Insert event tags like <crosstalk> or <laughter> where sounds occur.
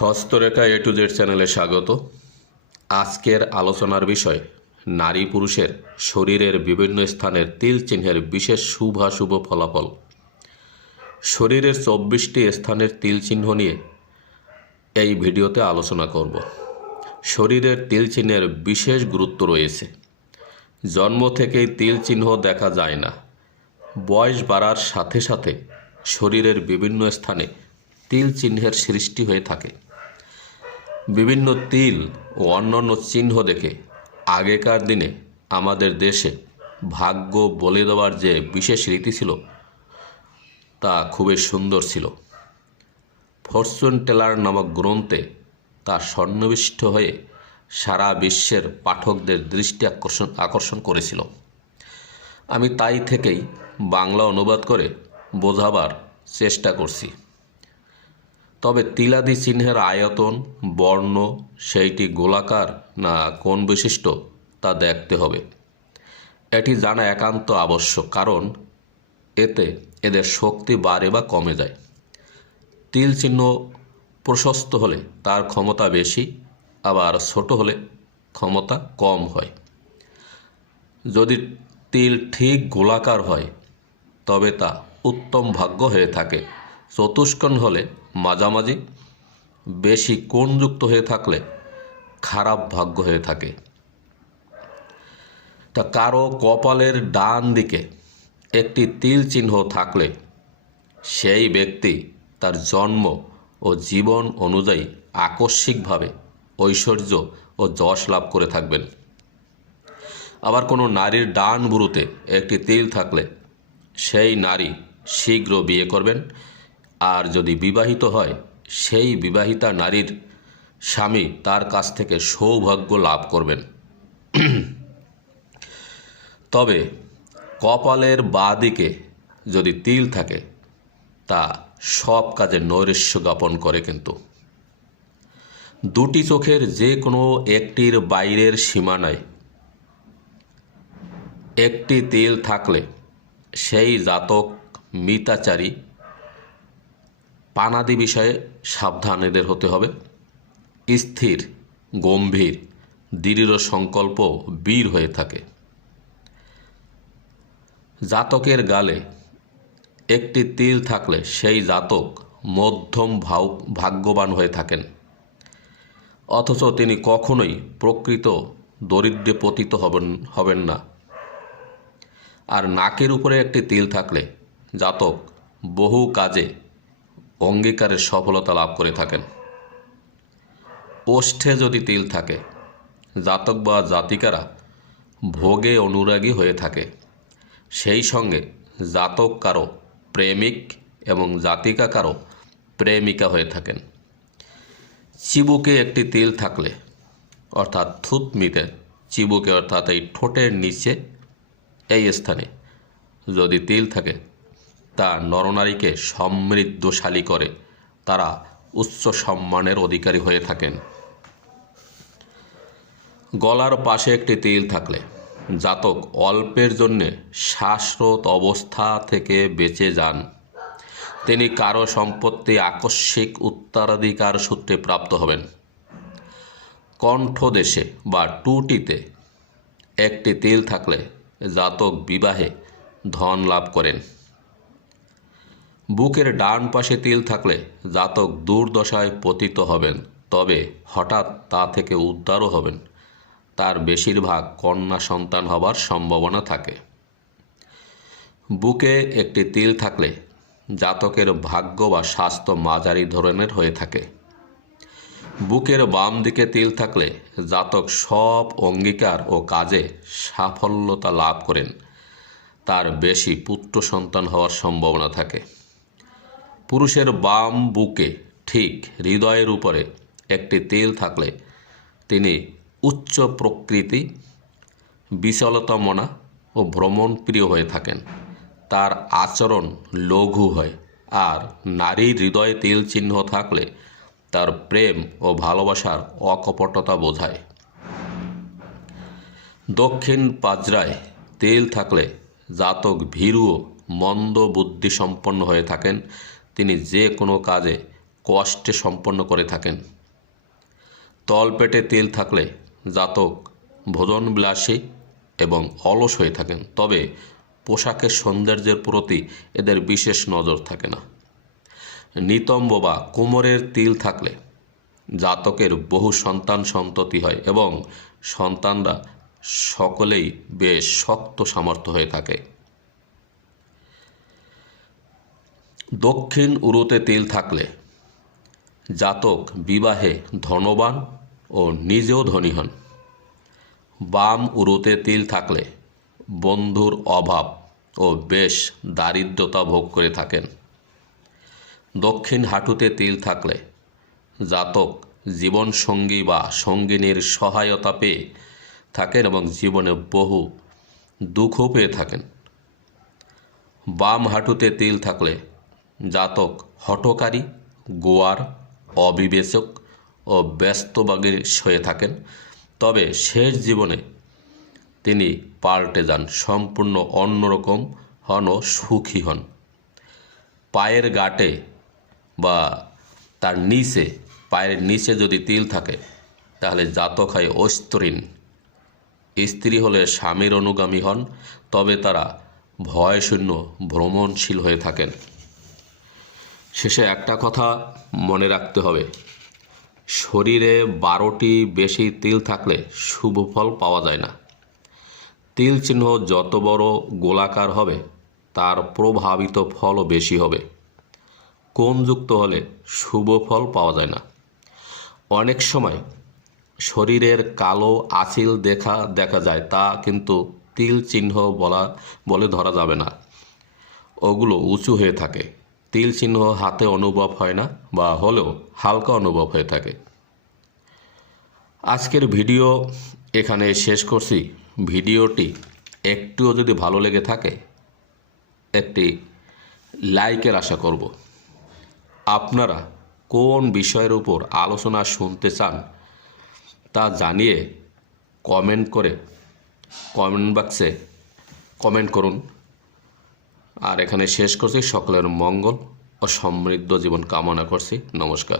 হস্তরেখা এ to Z চ্যানেলে স্বাগত। আজকের আলোচনার বিষয়, নারী পুরুষের শরীরের বিভিন্ন স্থানের তিল চিহ্নের বিশেষ শুভাশুভ ফলাফল। শরীরের চব্বিশটি স্থানের তিল চিহ্ন নিয়ে এই ভিডিওতে আলোচনা করব। শরীরের তিল চিহ্নের বিশেষ গুরুত্ব রয়েছে। জন্ম থেকেই তিল চিহ্ন দেখা যায় না। বয়স বাড়ার সাথে সাথে শরীরের বিভিন্ন স্থানে তিল চিহ্নের সৃষ্টি হয়ে থাকে। বিভিন্ন তিল ও অন্যান্য চিহ্ন দেখে আগেকার দিনে আমাদের দেশে ভাগ্য বলে দেওয়ার যে বিশেষ রীতি ছিল, তা খুবই সুন্দর ছিল। ফরচুন টেলার নামক গ্রন্থে তা সন্নিবিষ্ট হয়ে সারা বিশ্বের পাঠকদের দৃষ্টি আকর্ষণ আকর্ষণ করেছিল। আমি তাই থেকেই বাংলা অনুবাদ করে বোঝাবার চেষ্টা করছি। তবে তিলাদি চিহ্নের আয়তন, বর্ণ, সেইটি গোলাকার না কোন বিশিষ্ট, তা দেখতে হবে। এটি জানা একান্ত আবশ্যক, কারণ এতে এদের শক্তি বাড়ে বা কমে যায়। তিল চিহ্ন প্রশস্ত হলে তার ক্ষমতা বেশি, আবার ছোট হলে ক্ষমতা কম হয়। যদি তিল ঠিক গোলাকার হয়, তবে তা উত্তম ভাগ্য হয়ে থাকে। চতুষ্কোণ হলে মাঝামাঝি, বেশি কোণযুক্ত হয়ে থাকলে খারাপ ভাগ্য হয়ে থাকে। তা কারও কপালের ডান দিকে একটি তিল চিহ্ন থাকলে সেই ব্যক্তি তার জন্ম ও জীবন অনুযায়ী আকস্মিকভাবে ঐশ্বর্য ও যশ লাভ করে থাকবেন। আবার কোনো নারীর ডান বুড়োতে একটি তিল থাকলে সেই নারী শীঘ্র বিয়ে করবেন আর যদি বিবাহিত হয়, সেই বিবাহিতা নারীর স্বামী তার কাছ থেকে সৌভাগ্য লাভ করবেন। <clears throat> তবে কপালের বাঁ দিকে যদি তিল থাকে, তা সব কাজে নৈরাশ্য জ্ঞাপন করে কিন্তু। দুটি চোখের যে কোনো একটির বাইরের সীমানায় একটি তিল থাকলে সেই জাতক মিতাচারী পানাদি বিষয়ে সাবধান এদের হতে হবে। স্থির, গম্ভীর, দৃঢ় সংকল্প বীর হয়ে থাকে। জাতকের গালে একটি তিল থাকলে সেই জাতক মধ্যম ভাও ভাগ্যবান হয়ে থাকেন। অথচ তিনি কখনোই প্রকৃত দরিদ্রে পতিত হবেন হবেন না। আর নাকের উপরে একটি তিল থাকলে জাতক বহু কাজে অঙ্গীকারের সফলতা লাভ করে থাকেন। ওষ্ঠে যদি তিল থাকে, জাতক বা জাতিকারা ভোগে অনুরাগী হয়ে থাকে। সেই সঙ্গে জাতক কারও প্রেমিক এবং জাতিকা কারও প্রেমিকা হয়ে থাকেন। চিবুকে একটি তিল থাকলে, অর্থাৎ থুতমিতে চিবুকে অর্থাৎ এই ঠোঁটের নিচে, এই স্থানে যদি তিল থাকে তা নরনারীকে সমৃদ্ধশালী করে। তারা উচ্চ সম্মানের অধিকারী হয়ে থাকেন। গলার পাশে একটি তিল থাকলে। জাতক অল্পের জন্যে শ্বাসরোধ অবস্থা থেকে বেঁচে যান। তিনি কারও সম্পত্তি আকস্মিক উত্তরাধিকার সূত্রে প্রাপ্ত হবেন। কণ্ঠদেশে বা টুটিতে একটি তিল থাকলে জাতক বিবাহে ধন লাভ করেন। বুকের ডান পাশে তিল থাকলে জাতক দুর্দশায় পতিত হবেন। তবে হঠাৎ তা থেকে উদ্ধারও হবেন। তার বেশিরভাগ কন্যা সন্তান হবার সম্ভাবনা থাকে। বুকে একটি তিল থাকলে জাতকের ভাগ্য বা স্বাস্থ্য মাঝারি ধরনের হয়ে থাকে। বুকের বাম দিকে তিল থাকলে জাতক সব অঙ্গীকার ও কাজে সাফল্যতা লাভ করেন। তার বেশি পুত্র সন্তান হওয়ার সম্ভাবনা থাকে। পুরুষের বাম বুকে, ঠিক হৃদয়ের উপরে একটি তেল থাকলে তিনি উচ্চ প্রকৃতি বিচলতা মনা ও ভ্রমণপ্রিয় হয়ে থাকেন। তার আচরণ লঘু হয় আর নারীর হৃদয়ে তেল চিহ্ন থাকলে তার প্রেম ও ভালোবাসার অকপটতা বোঝায়। দক্ষিণ পাজরায় তেল থাকলে জাতক ভীরু মন্দ বুদ্ধিসম্পন্ন হয়ে থাকেন। তিনি যে কোনো কাজে কষ্টে সম্পন্ন করে থাকেন। তলপেটে তেল থাকলে জাতক ভোজন বিলাসী এবং অলস হয়ে থাকেন, তবে পোশাকের সৌন্দর্যের প্রতি এদের বিশেষ নজর থাকে না। নিতম্ব বা কোমরের তিল থাকলে জাতকের বহু সন্তান সন্ততি হয় এবং সন্তানরা সকলেই বেশ শক্ত সামর্থ্য হয়ে থাকে। দক্ষিণ উরুতে তিল থাকলে জাতক বিবাহে ধনবান ও নিজেও ধনী হন। বাম উরুতে তিল থাকলে বন্ধুর অভাব ও বেশ দারিদ্রতা ভোগ করে থাকেন। দক্ষিণ হাঁটুতে তিল থাকলে জাতক জীবনসঙ্গী বা সঙ্গিনীর সহায়তা পেয়ে থাকেন এবং জীবনে বহু দুঃখও পেয়ে থাকেন। বাম হাঁটুতে তিল থাকলে জাতক, হঠকারী, গোয়ার, অবিবেচক ও ব্যস্তবাগীর হয়ে থাকেন। তবে শেষ জীবনে তিনি পাল্টে যান, সম্পূর্ণ অন্যরকম হন ও সুখী হন। পায়ের গাটে বা তার নিচে, পায়ের নিচে যদি তিল থাকে, তাহলে জাতক হয় অস্তরীণ স্ত্রী হলে স্বামীর অনুগামী হন, তবে তারা ভয়শূন্য, ভ্রমণশীল হয়ে থাকেন। শেষে একটা কথা মনে রাখতে হবে। শরীরে বারোটি বেশি তিল থাকলে শুভ ফল পাওয়া যায় না। তিল চিহ্ন যত বড় গোলাকার হবে, তার প্রভাবিত ফলও বেশি হবে। কোণযুক্ত হলে শুভ ফল পাওয়া যায় না। অনেক সময় শরীরের কালো আঁচিল দেখা দেখা যায়, তা কিন্তু তিল চিহ্ন বলা, বলে ধরা যাবে না। ওগুলো উঁচু হয়ে থাকে। তিল চিহ্ন হাতে অনুভব হয় না বা হলেও হালকা অনুভব হয়ে থাকে। আজকের ভিডিও এখানে শেষ করছি। ভিডিওটি একটুও যদি ভালো লেগে থাকে, একটি লাইকের আশা করব। আপনারা কোন বিষয়ের উপর আলোচনা শুনতে চান তা জানিয়ে কমেন্ট করে কমেন্ট বক্সে কমেন্ট করুন। আর এখানে শেষ করছি। সকলের মঙ্গল ও সমৃদ্ধ জীবন কামনা করছি। নমস্কার।